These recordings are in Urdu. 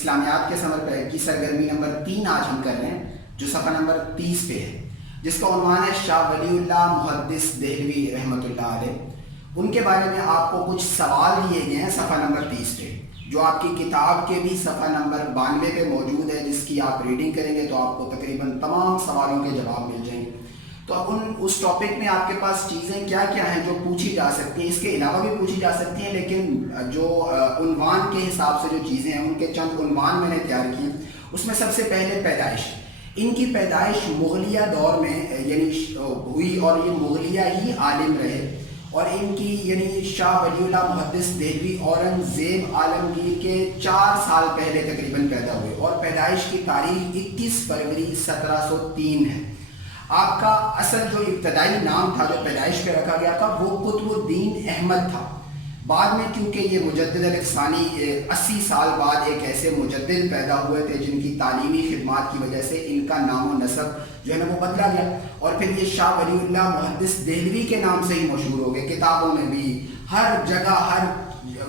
اسلامیات کے سمر پیک کی سرگرمی نمبر 3 آج ہم کر رہے ہیں، جو صفحہ نمبر 30 پہ ہے، جس کا عنوان ہے شاہ ولی اللہ محدث دہلوی رحمۃ اللہ علیہ۔ ان کے بارے میں آپ کو کچھ سوال دیے گئے ہیں صفحہ نمبر 30 پہ، جو آپ کی کتاب کے بھی صفحہ نمبر 92 پہ موجود ہے، جس کی آپ ریڈنگ کریں گے تو آپ کو تقریباً تمام سوالوں کے جواب مل جائیں گے۔ تو اب اس ٹاپک میں آپ کے پاس چیزیں کیا کیا ہیں جو پوچھی جا سکتی ہیں، اس کے علاوہ بھی پوچھی جا سکتی ہیں، لیکن جو عنوان کے حساب سے جو چیزیں ہیں ان کے چند عنوان میں نے تیار کیے ہیں۔ اس میں سب سے پہلے پیدائش، ان کی پیدائش مغلیہ دور میں یعنی ہوئی، اور یہ مغلیہ ہی عالم رہے، اور ان کی یعنی شاہ ولی اللہ محدث دہلوی اورنگزیب عالمگیر کے 4 سال پہلے تقریباً پیدا ہوئے، اور پیدائش کی تاریخ 21 فروری 1703 ہے۔ آپ کا اصل جو ابتدائی نام تھا جو پیدائش پہ رکھا گیا تھا وہ قطب الدین احمد تھا۔ بعد میں کیونکہ یہ مجدد الفسانی 80 سال بعد ایک ایسے مجدد پیدا ہوئے تھے جن کی تعلیمی خدمات کی وجہ سے ان کا نام و نسب جو ہے نا وہ بدلا گیا، اور پھر یہ شاہ ولی اللہ محدث دہلوی کے نام سے ہی مشہور ہو گئے، کتابوں میں بھی ہر جگہ ہر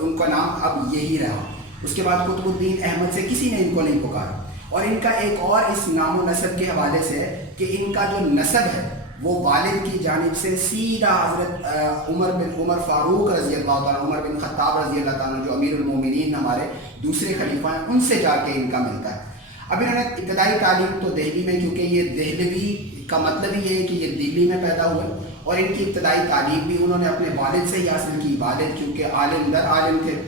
ان کا نام اب یہی رہا۔ اس کے بعد قطب الدین احمد سے کسی نے ان کو نہیں پکارا، اور ان کا ایک اور اس نام و نسب کے حوالے سے ہے کہ ان کا جو نسب ہے وہ والد کی جانب سے سیدھا حضرت عمر فاروق رضی اللہ تعالیٰ، عمر بن خطاب رضی اللہ تعالیٰ جو امیر المومنین ہمارے دوسرے خلیفہ ہیں، ان سے جا کے ان کا ملتا ہے۔ اب انہوں نے ابتدائی تعلیم تو دہلی میں، کیونکہ یہ دہلوی کا مطلب ہی یہ ہے کہ یہ دلی میں پیدا ہوئے، اور ان کی ابتدائی تعلیم بھی انہوں نے اپنے والد سے ہی حاصل کی، والد کیونکہ عالم در عالم تھے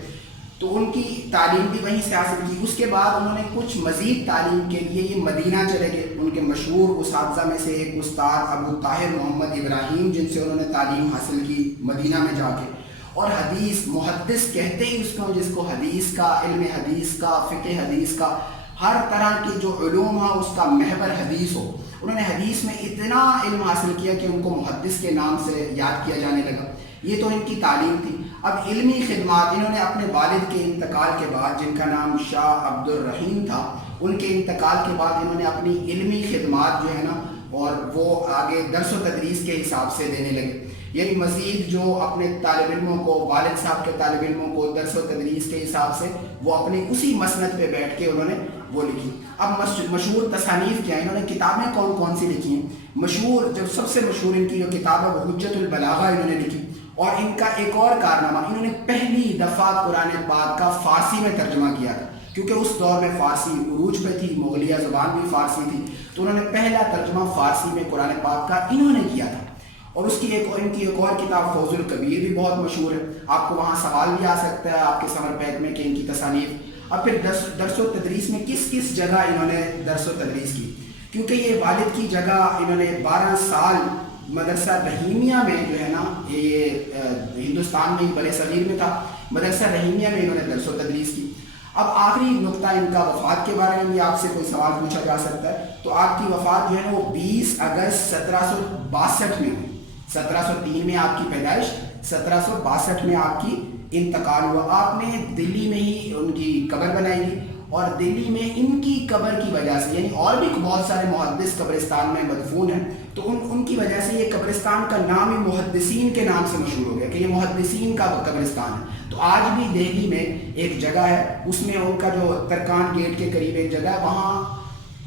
تو ان کی تعلیم بھی وہیں سے حاصل کی۔ اس کے بعد انہوں نے کچھ مزید تعلیم کے لیے یہ مدینہ چلے گئے۔ ان کے مشہور اساتذہ میں سے ایک استاد ابو طاہر محمد ابراہیم، جن سے انہوں نے تعلیم حاصل کی مدینہ میں جا کے، اور حدیث محدث کہتے ہی اس کو، جس کو حدیث کا علم، حدیث کا فقہ، حدیث کا ہر طرح کی جو علوم ہے اس کا محور حدیث ہو، انہوں نے حدیث میں اتنا علم حاصل کیا کہ ان کو محدث کے نام سے یاد کیا جانے لگا۔ یہ تو ان کی تعلیم تھی۔ اب علمی خدمات انہوں نے اپنے والد کے انتقال کے بعد، جن کا نام شاہ عبد الرحیم تھا، ان کے انتقال کے بعد انہوں نے اپنی علمی خدمات جو ہے نا اور وہ آگے درس و تدریس کے حساب سے دینے لگے، یعنی مزید جو اپنے طالب علموں کو، والد صاحب کے طالب علموں کو درس و تدریس کے حساب سے وہ اپنے اسی مسند پہ بیٹھ کے انہوں نے وہ لکھی۔ اب مشہور تصانیف کیا ہیں، انہوں نے کتابیں کون کون سی لکھی ہیں؟ مشہور جو سب سے مشہور ان کی جو کتاب ہے وہ حجت البلاغہ انہوں نے لکھی، اور ان کا ایک اور کارنامہ، انہوں نے پہلی دفعہ قرآن پاک کا فارسی میں ترجمہ کیا تھا، کیونکہ اس دور میں فارسی عروج پہ تھی، مغلیہ زبان بھی فارسی تھی، تو انہوں نے پہلا ترجمہ فارسی میں قرآن پاک کا انہوں نے کیا تھا۔ اور اس کی ان کی ایک اور کتاب فوز الکبیر بھی بہت مشہور ہے، آپ کو وہاں سوال بھی آ سکتا ہے آپ کے سمر پیک میں کہ ان کی تصانیف۔ اب پھر درس و تدریس میں کس کس جگہ انہوں نے درس و تدریس کی، کیونکہ یہ والد کی جگہ انہوں نے 12 سال مدرسہ رحیمیہ میں جو ہے نا، یہ ہندوستان میں ہی بر صغیر میں تھا، مدرسہ رحیمیہ میں انہوں نے درس و تدریس کی۔ اب آخری نقطہ ان کا وفات کے بارے میں بھی آپ سے کوئی سوال پوچھا جا سکتا ہے، تو آپ کی وفات جو ہے نا وہ 20 اگست 1762 میں ہوئی۔ 1703 میں آپ کی پیدائش، 1762 میں آپ کی انتقال ہوا۔ آپ نے دلی میں ہی ان کی قبر بنائی گئی، اور دلی میں ان کی قبر کی وجہ سے، یعنی اور بھی بہت سارے محدث قبرستان میں مدفون ہیں، تو ان کی وجہ سے یہ قبرستان کا نام ہی محدثین کے نام سے مشہور ہو گیا کہ یہ محدثین کا قبرستان ہے۔ تو آج بھی دہلی میں ایک جگہ ہے، اس میں ان کا جو ترکان گیٹ کے قریب ایک جگہ ہے، وہاں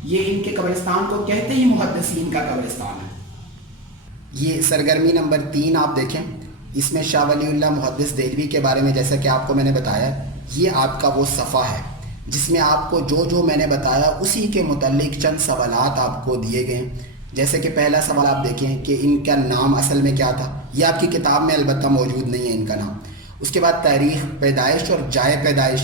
یہ ان کے قبرستان کو کہتے ہی محدثین کا قبرستان ہے۔ یہ سرگرمی نمبر 3 آپ دیکھیں، اس میں شاہ ولی اللہ محدث دہلوی کے بارے میں جیسا کہ آپ کو میں نے بتایا، یہ آپ کا وہ صفحہ ہے جس میں آپ کو جو میں نے بتایا اسی کے متعلق چند سوالات آپ کو دیے گئے ہیں۔ جیسے کہ پہلا سوال آپ دیکھیں کہ ان کا نام اصل میں کیا تھا، یہ آپ کی کتاب میں البتہ موجود نہیں ہے ان کا نام۔ اس کے بعد تاریخ پیدائش اور جائے پیدائش،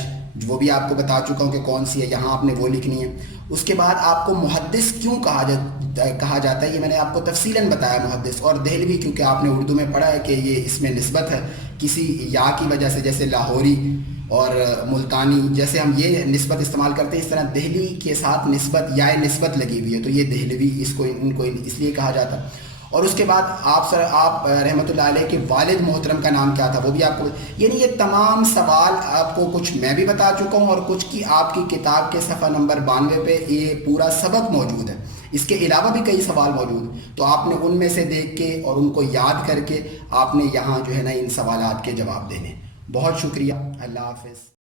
وہ بھی آپ کو بتا چکا ہوں کہ کون سی ہے، یہاں آپ نے وہ لکھنی ہے۔ اس کے بعد آپ کو محدث کیوں کہا جاتا ہے، یہ میں نے آپ کو تفصیلاً بتایا محدث، اور دہلوی کیونکہ آپ نے اردو میں پڑھا ہے کہ یہ اس میں نسبت ہے کسی یا کی وجہ سے، جیسے لاہوری اور ملتانی جیسے ہم یہ نسبت استعمال کرتے ہیں، اس طرح دہلی کے ساتھ نسبت یا نسبت لگی ہوئی ہے، تو یہ دہلوی ان کو اس لیے کہا جاتا ہے۔ اور اس کے بعد آپ رحمۃ اللہ علیہ کے والد محترم کا نام کیا تھا وہ بھی آپ کو، یعنی یہ تمام سوال آپ کو کچھ میں بھی بتا چکا ہوں، اور کچھ کی آپ کی کتاب کے صفحہ نمبر 92 پہ یہ پورا سبق موجود ہے۔ اس کے علاوہ بھی کئی سوال موجود ہیں، تو آپ نے ان میں سے دیکھ کے اور ان کو یاد کر کے آپ نے یہاں جو ہے نا ان سوالات کے جواب دینے۔ بہت شکریہ، اللہ حافظ۔